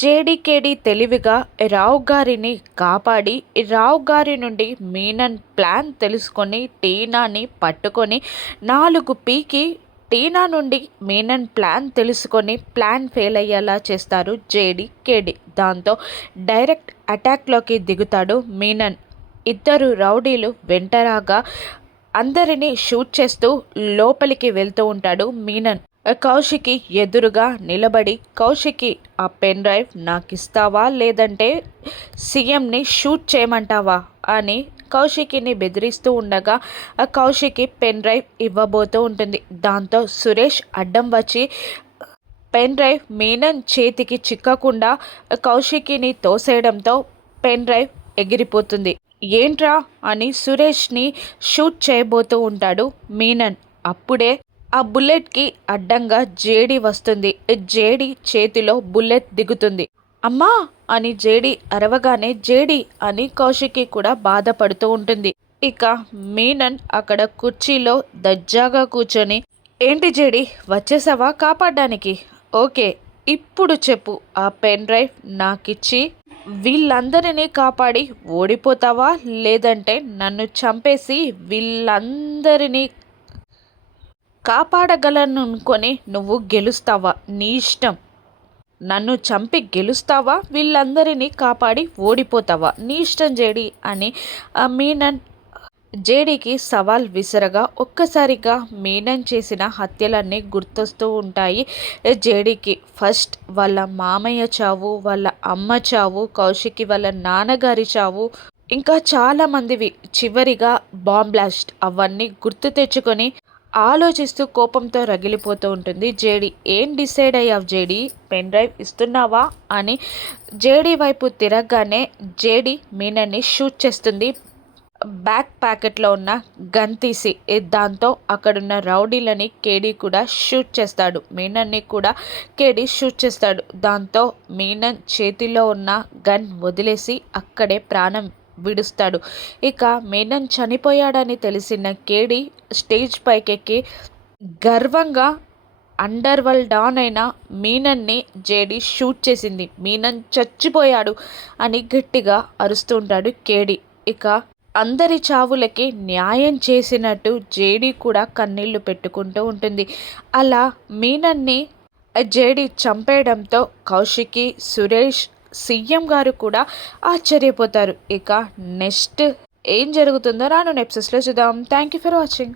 జేడీకేడి తెలివిగా రావు గారిని కాపాడి రావు గారి నుండి మీనన్ ప్లాన్ తెలుసుకొని టీనాని పట్టుకొని 4 పీకి టీనా నుండి మీనన్ ప్లాన్ తెలుసుకొని ప్లాన్ ఫెయిల్ అయ్యేలా చేస్తారు జేడీకేడి. దాంతో డైరెక్ట్ అటాక్లోకి దిగుతాడు మీనన్. ఇద్దరు రౌడీలు వెంటరాగా అందరినీ షూట్ చేస్తూ లోపలికి వెళ్తూ ఉంటాడు మీనన్. కౌశికి ఎదురుగా నిలబడి, కౌశికి ఆ పెన్ డ్రైవ్ నాకిస్తావా లేదంటే సీఎంని షూట్ చేయమంటావా అని కౌశికిని బెదిరిస్తూ ఉండగా కౌశికి పెన్ డ్రైవ్ ఇవ్వబోతూ ఉంటుంది. దాంతో సురేష్ అడ్డం వచ్చి పెన్ డ్రైవ్ మీనన్ చేతికి చిక్కకుండా కౌశికిని తోసేయడంతో పెన్ డ్రైవ్ ఎగిరిపోతుంది. ఏంట్రా అని సురేష్ని షూట్ చేయబోతూ ఉంటాడు మీనన్. అప్పుడే ఆ బుల్లెట్కి అడ్డంగా జేడి వస్తుంది. జేడి చేతిలో బుల్లెట్ దిగుతుంది. అమ్మా అని జేడి అరవగానే జేడి అని కౌశికి కూడా బాధపడుతూ ఉంటుంది. ఇక మీనన్ అక్కడ కుర్చీలో దర్జాగా కూర్చొని, ఏంటి జేడి వచ్చేసావా కాపాడడానికి? ఓకే, ఇప్పుడు చెప్పు, ఆ పెన్ డ్రైవ్ నాకిచ్చి వీళ్ళందరినీ కాపాడి ఓడిపోతావా లేదంటే నన్ను చంపేసి వీళ్ళందరినీ కాపాడగలననుకొని నువ్వు గెలుస్తావా? నీ ఇష్టం. నన్ను చంపి గెలుస్తావా వీళ్ళందరినీ కాపాడి ఓడిపోతావా? నీ ఇష్టం జేడి అని మీనన్ జేడీకి సవాల్ విసరగా ఒక్కసారిగా మీనన్ చేసిన హత్యలన్నీ గుర్తొస్తూ ఉంటాయి జేడీకి. ఫస్ట్ వాళ్ళ మామయ్య చావు, వాళ్ళ అమ్మ చావు, కౌశికి వాళ్ళ నాన్నగారి చావు, ఇంకా చాలామందివి, చివరిగా బాంబ్ బ్లాస్ట్, అవన్నీ గుర్తు తెచ్చుకొని ఆలోచిస్తూ కోపంతో రగిలిపోతూ ఉంటుంది జేడీ. ఏం డిసైడ్ అయ్యావు జేడీ? పెన్ డ్రైవ్ ఇస్తున్నావా అని జేడీ వైపు తిరగగానే జేడీ మీనన్ని షూట్ చేస్తుంది బ్యాక్ ప్యాకెట్లో ఉన్న గన్ తీసి. దాంతో అక్కడున్న రౌడీలని కేడీ కూడా షూట్ చేస్తాడు. మీనన్ని కూడా కేడీ షూట్ చేస్తాడు. దాంతో మీనన్ చేతిలో ఉన్న గన్ వదిలేసి అక్కడే ప్రాణం విడుస్తాడు. ఇక మీనన్ చనిపోయాడని తెలిసిన కేడీ స్టేజ్ పైకెక్కి గర్వంగా అండర్ వరల్డ్ డాన్ అయిన మీనన్ని జేడీ షూట్ చేసింది, మీనన్ చచ్చిపోయాడు అని గట్టిగా అరుస్తూ ఉంటాడు కేడీ. ఇక అందరి చావులకి న్యాయం చేసినట్టు జేడీ కూడా కన్నీళ్లు పెట్టుకుంటూ ఉంటుంది. అలా మీనన్ని జేడీ చంపేయడంతో కౌశికి, సురేష్, సీఎం గారు కూడా ఆశ్చర్యపోతారు. ఇక నెక్స్ట్ ఏం జరుగుతుందో రాను ఎపిసోడ్స్లో చూద్దాం. Thank you for watching.